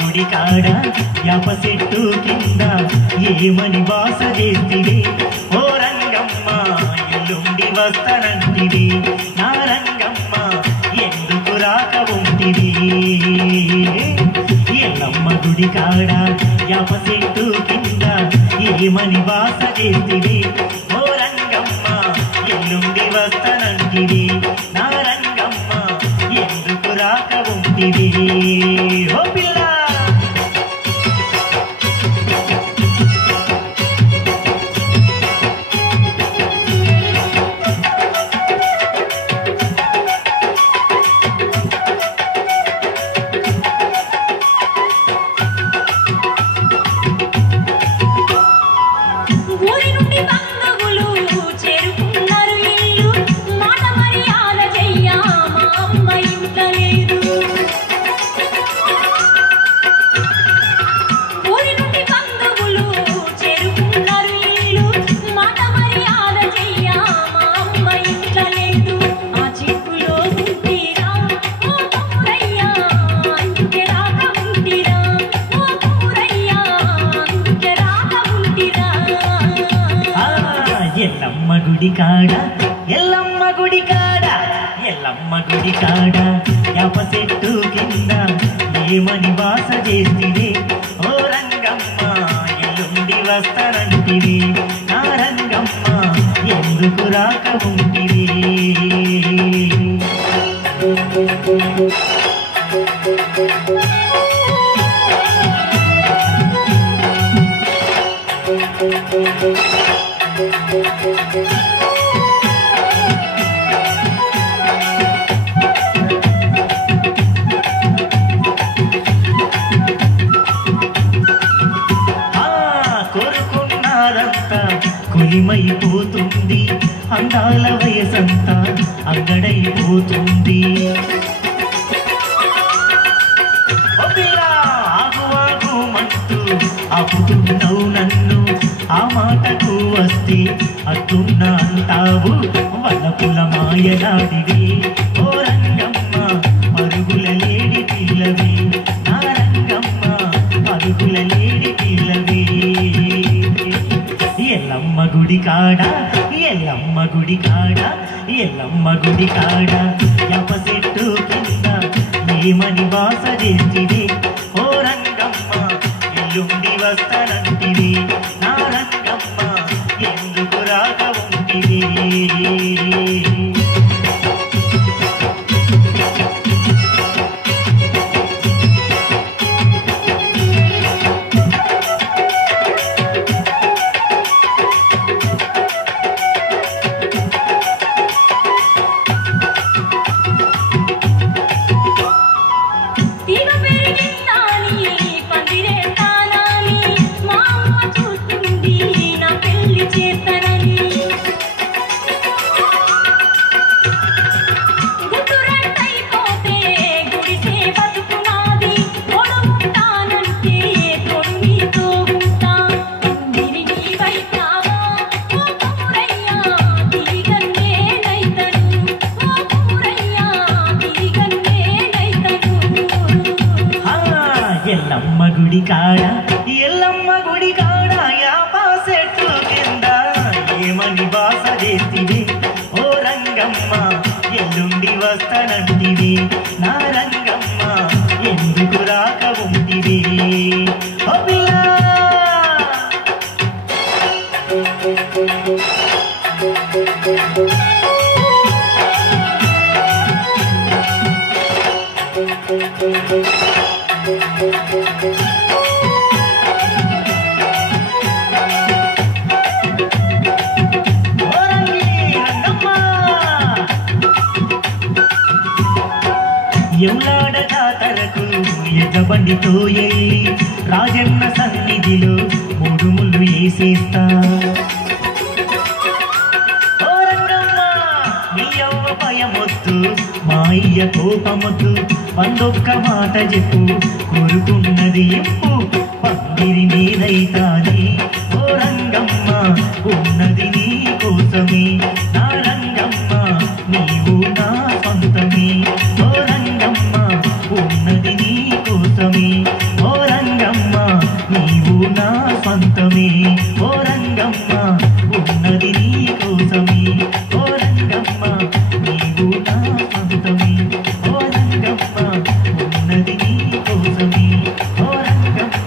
గుడి కాడ యాప చెట్టు కింద ఏమని వాస చేతివి ఓ రంగమ్మ ఎల్లుండి వస్తానంటివి నా రంగమ్మ ఎందుకు రాక ఉంటివి ఎల్లమ్మ గుడి కాడ యాప చెట్టు కింద ఏమని వాస చేతివి ఓ రంగమ్మ ఎల్లుండి వస్తానంటివి నా రంగమ్మ ఎందుకు రాక ఉంటివి ఓ పిల్ల ఎల్లమ్మ గుడి కాడ ఎల్లమ్మ గుడి కాడ ఎల్లమ్మ గుడి కాడ యాప చెట్టు కింద ఏమని వాస చేతివి ఓ రంగమ్మ ఎల్లుండి వస్తానంటివి నా రంగమ్మ ఎందుకు రాక ఉంటివి కోరుకున్నారంతా కొలిమైపోతుంది అందాల వయసంతా అంగడైపోతుంది ఆగు ఆగు మంటూ ఆపుతున్నావు నన్ను ఆ మాటకు వస్తే అట్టున్నా అంటావు వల్లపుల మాయలాడివి ఓ రంగమ్మ పరుగుల లేడి పిల్లవి నా రంగమ్మ పరుగుల లేడి పిల్లవి ఎల్లమ్మ గుడి కాడ ఎల్లమ్మ గుడి కాడ ఎల్లమ్మ గుడి కాడ యాప చెట్టు కింద ఏమని వాస చేతివి ఓ రంగమ్మ ఎల్లుండి వస్తానంటివి నా రంగమ్మ ఎందుకు రాక ఉంటివి ఎల్లమ్మ గుడి కాడ ఎల్లమ్మ గుడి కాడ యాప చెట్టు కింద ఏమని వాస చేతివి ఓ రంగమ్మ ఎల్లుండి వస్తానంటివి నా రంగమ్మ ఎందుకు రాక ఉంటివి ఓ పిల్ల ఎవలాడ జాతరకు ఎజబండితో ఎల్లి రాజన్న సన్నిధిలో మూడు ముళ్ళు వేసేస్తా ఓ రంగమ్మ నీ యవ్వ భయమొద్దు మా అయ్య కోపముద్దు పందొక్క మాట చెప్పు కోరుకున్నది ఎప్పు పందిరి నీరైతాది ఓ రంగమ్మ ఉన్నది నీ కోసమే నా రంగమ్మ నీవు నా సొంతమే ఓ రంగమ్మ ఉన్నది నీ కోసమే